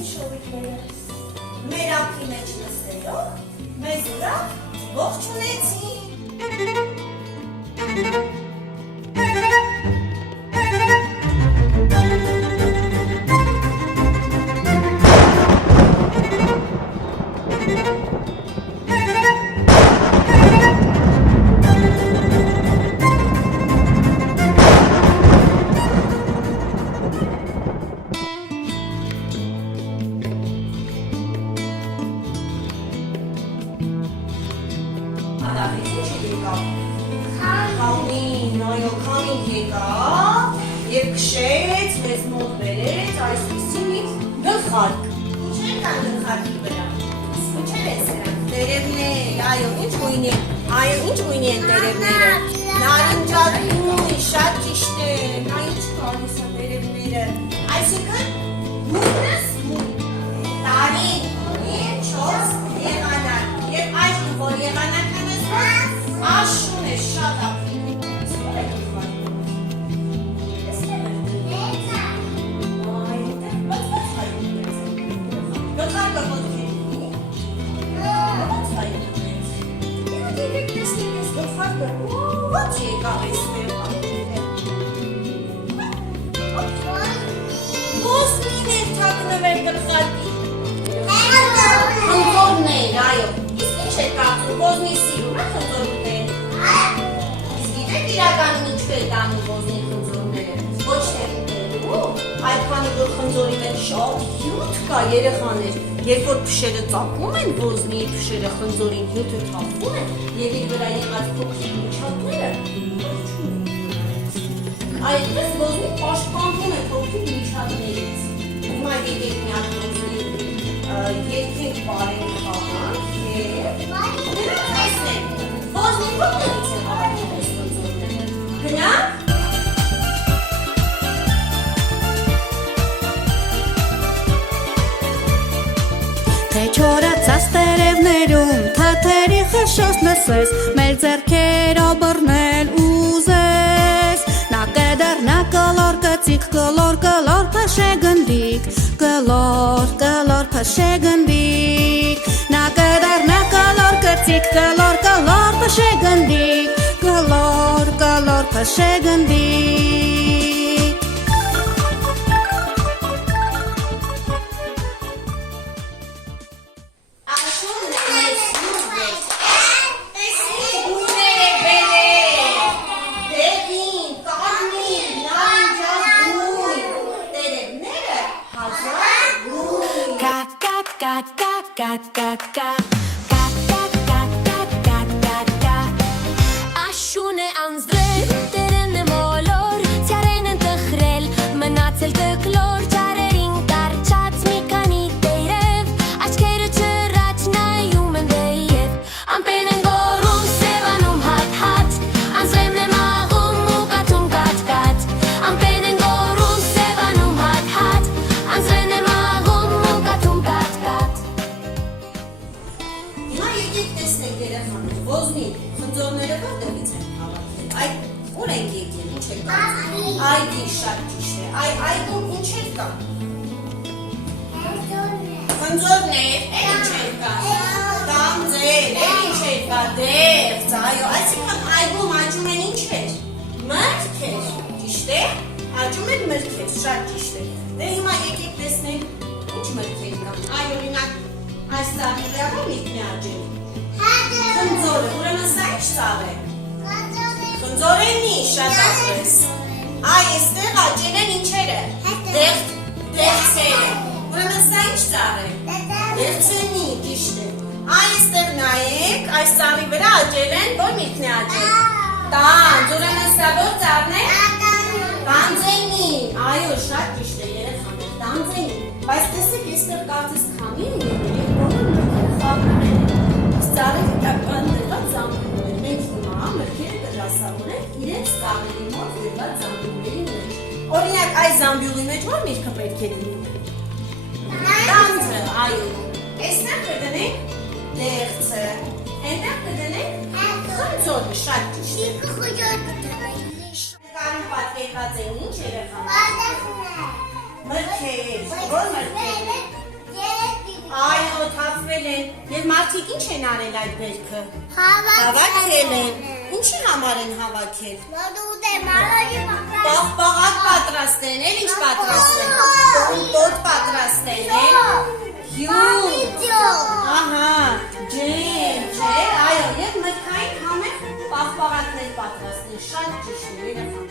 Ողջույն շոուիկները, մեր ափի մեջ նստելով, մեզ ուրախ ողջունեցին։ Քամին եկավ և քշեց, մեզ մոտ բերեց այսպիսի մի գլխարկ։ Ինչեր կան գլխարկի վրա։ Ինչեր են սրանք։ Տերևներ, այո, ինչ գույնի են տերևները։ Նարնջագույն, շատ ճիշտ է։ Նա ինչ տալիս է տերևները։ Այսինքն մույնս մույն։ Տարին ունի 4 եղանակ։ Եվ այժմ որ եղանակը նստած աշուն է շատ ապրի։ Խնձորի մեջ շատ հյութ կա երեխաներ, երբ որ փշերը ծակում են ոզնի փշերը խնձորին հյութը թափվում է և իր վրա եղած փոքրիկ միջատները այդպես ոզնի պաշտպանվում է փոքրիկ միջատներից։ Հիմա եկեք մի հատ ոզնի երկենք բարենք խաղանք և նրանք տեսնենք ոզնի որտեղից է հավաքում այս խնձորները։ Գնանք։ Թե չորացած տերևներում թաթերի խշշոց լսես, մեր ձեռքերով բռնել ուզես, նա կդառնա կլոր կծիկ, կլոր փշե գնդիկ, կլոր փշե գնդիկ, նա կդառնա կլոր կծիկ, կլոր փշե գնդիկ, կլոր փշե գնդիկ։ Աշուն է անձրել, տերեն է մոլոր, ծյարեն են տխրել, մնացել տկլոր, ճարերին կարճած մի քանի տերև, աչքերը չռաչ նայում են դեև, ամպեն են գոռում, սևանում հատ-հատ, անձրևն է մաղում ու կաթում կատ-կատ, ամպեն են գոռում, սևանում հատ-հատ, անձրևն է մաղում ու կաթում կատ-կատ։ Հիմա եկեք տեսնենք երեխաներ, ոզնի խնձորները որտեղից են հավաքել, այդ ուր են եկել, ինչ է կան, այդի շատ ճիշտ է, այդում ինչեր կան, խնձորներ, ինչ էր կան, տանձեր, ինչ էր կա, դեղց, այո, այսինքն այդում աճում են ինչեր, մրգեր, ճիշտ է, աճում են մրգեր, շատ ճիշտ է, դե հիմա եկեք տեսնենք ինչ մրգեր կան, այո, օրինակ այս ծաղի վրա միտն է աճել, խնձորը, ուրեմն սա ինչ ծաղ է, խնձորենի շատ ապրես, այստեղ աճել են ինչերը, դեղցերը, ուրեմն սա ինչ ծաղ է, դեղցենի, ճիշտ է, այստեղ նայեք, այս ծաղի վրա աճել են, որ միտն է աճել, տանձ, ուրեմն սա որ ծաղն է, տանձենի, այո, շատ ճիշտ է երեխաներ, տանձենի, բայց տեսեք այստեղ կարծես քամին և բոլոր մրգերը խառնել են, ծառերը տական դրված զամբյուղներ, մենք հիմա մրգերը կդասավորենք իրենց ծառերի մոտ դրված զամբյուղների մեջ։ Օրինակ այս զամբյուղի մեջ որ միրգը պետք է լինի։ Տանձը, այո։ Այստեղ կդնենք դեղցը, այնտեղ կդնենք խնձորը, շատ ճիշտ է։ Նկարում պատկերված են ինչ երեխաներ։ Մրգեր, որ մրգեր։ Այո, թափվել են։ Եվ մարդիկ ինչ են արել այդ բերքը։ Հավաքել են։ Ինչի համար են հավաքել։ Պաղպաղակ պատրաստեն, էլ ինչ պատրաստեն։ Տորտ պատրաստեն, հյութ։ Ահա, ջեմ, չէ, այո, եւ մրգային համեղ պաղպաղակներ պատրաստեն, շատ ճիշտ է, երեխա։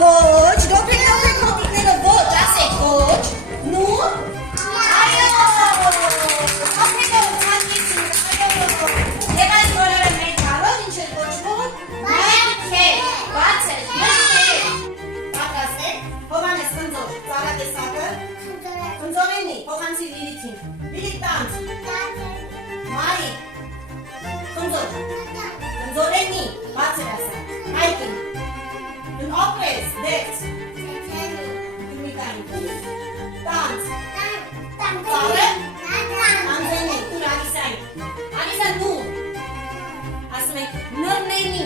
Ոչ, դոփեք մոտիկները ոչ, ասեք ոչ, նու, այո, դոփեք մոտիկին, եւ այս բոլորը մեր գալով ինչ է կոչվում, մրգեր, բացել, մրգեր, պատրաստեք, Հովանես խնձոր, ծառատեսակը, խնձորենի, փոխանցի Լիլիթին, Լիլիթ տանց, Մարի, խնձոր, խնձորենի, բացել ասա, հայկին, Ապրես, դեքս, տանց, ծառը, անձենի, տուր Ալիսային, Ալիսան նու, ասում եք նրնենի,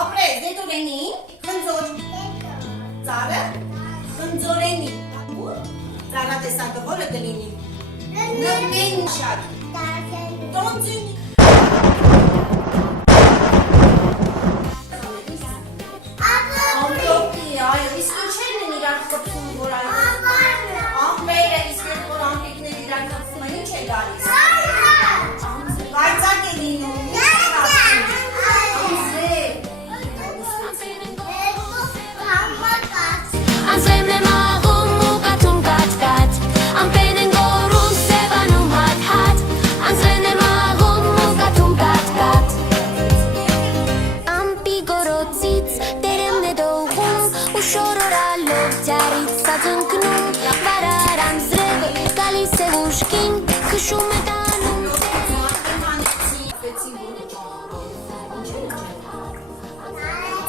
ապրես, դետուրենի, խնձոր, ծառը, խնձորենի, ծառատեսակը որը կլինի, նրնենի շատ, տոնձինի,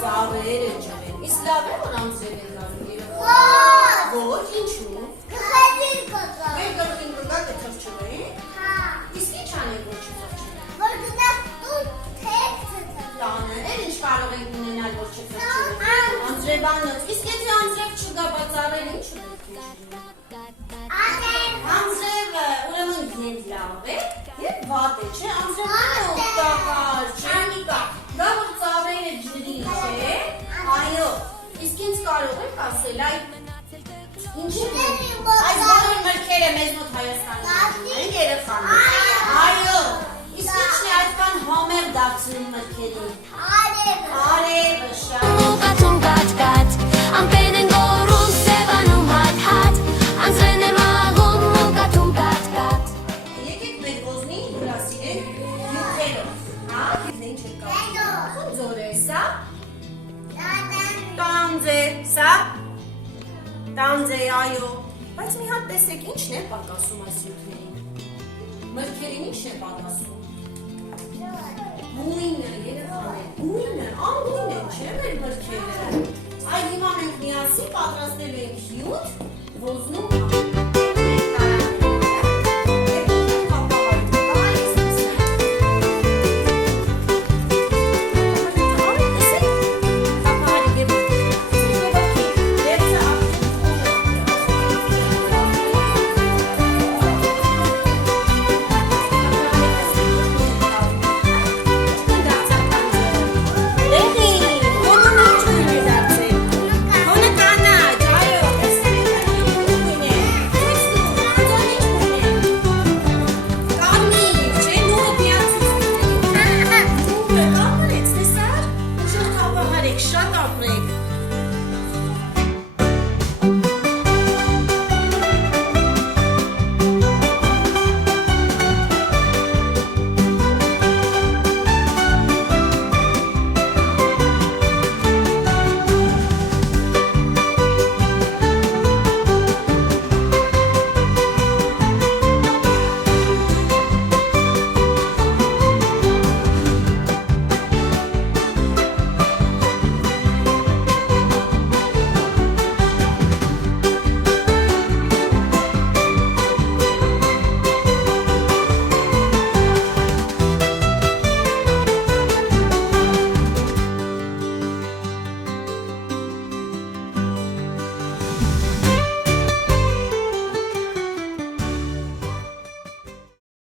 ծավերը ջրեն, իսկ լավ է որ անձրև են գալու ոչ, ինչու մեր գլխին կգա կթրջվի իսկ ինչ անենք որ չթրջվի տանը, էլ ինչ կարող ենք ունենալ որ չթրջվի անձրևանոց, իսկ եթե անձրև չգա բացարել ինչ անձրևը ուրեմն ետ լավ է և վատ է, չէ, անձրևանը օգտակար, չէ, նիկա լավ որ ծավերը ջրի, չէ, այո, իսկ ինձ կարող եք ասել, այդ ինչի այս բոլոր մրգերը մեզ մոտ Հայաստանում են երեխաներ, այո, իսկ ինչն է այդքան համեղ դարձնում մրգերին, արևը շատ եկեք մեր ոզնի հրասիրենք հյութերով, ինչ է կապ, խնձոր է, սա տանձ է, սա տանձ է, այո, բայց մի հատ տեսեք ինչն է պակասում այս հյութերին, մրգերին ինչն է պակասում, գույնը, երեխաներ, գույնը, անգույն է, չէ մեր մրգերը, այ հիմա մենք միասին պատրաստելու ենք հյութ ոզնում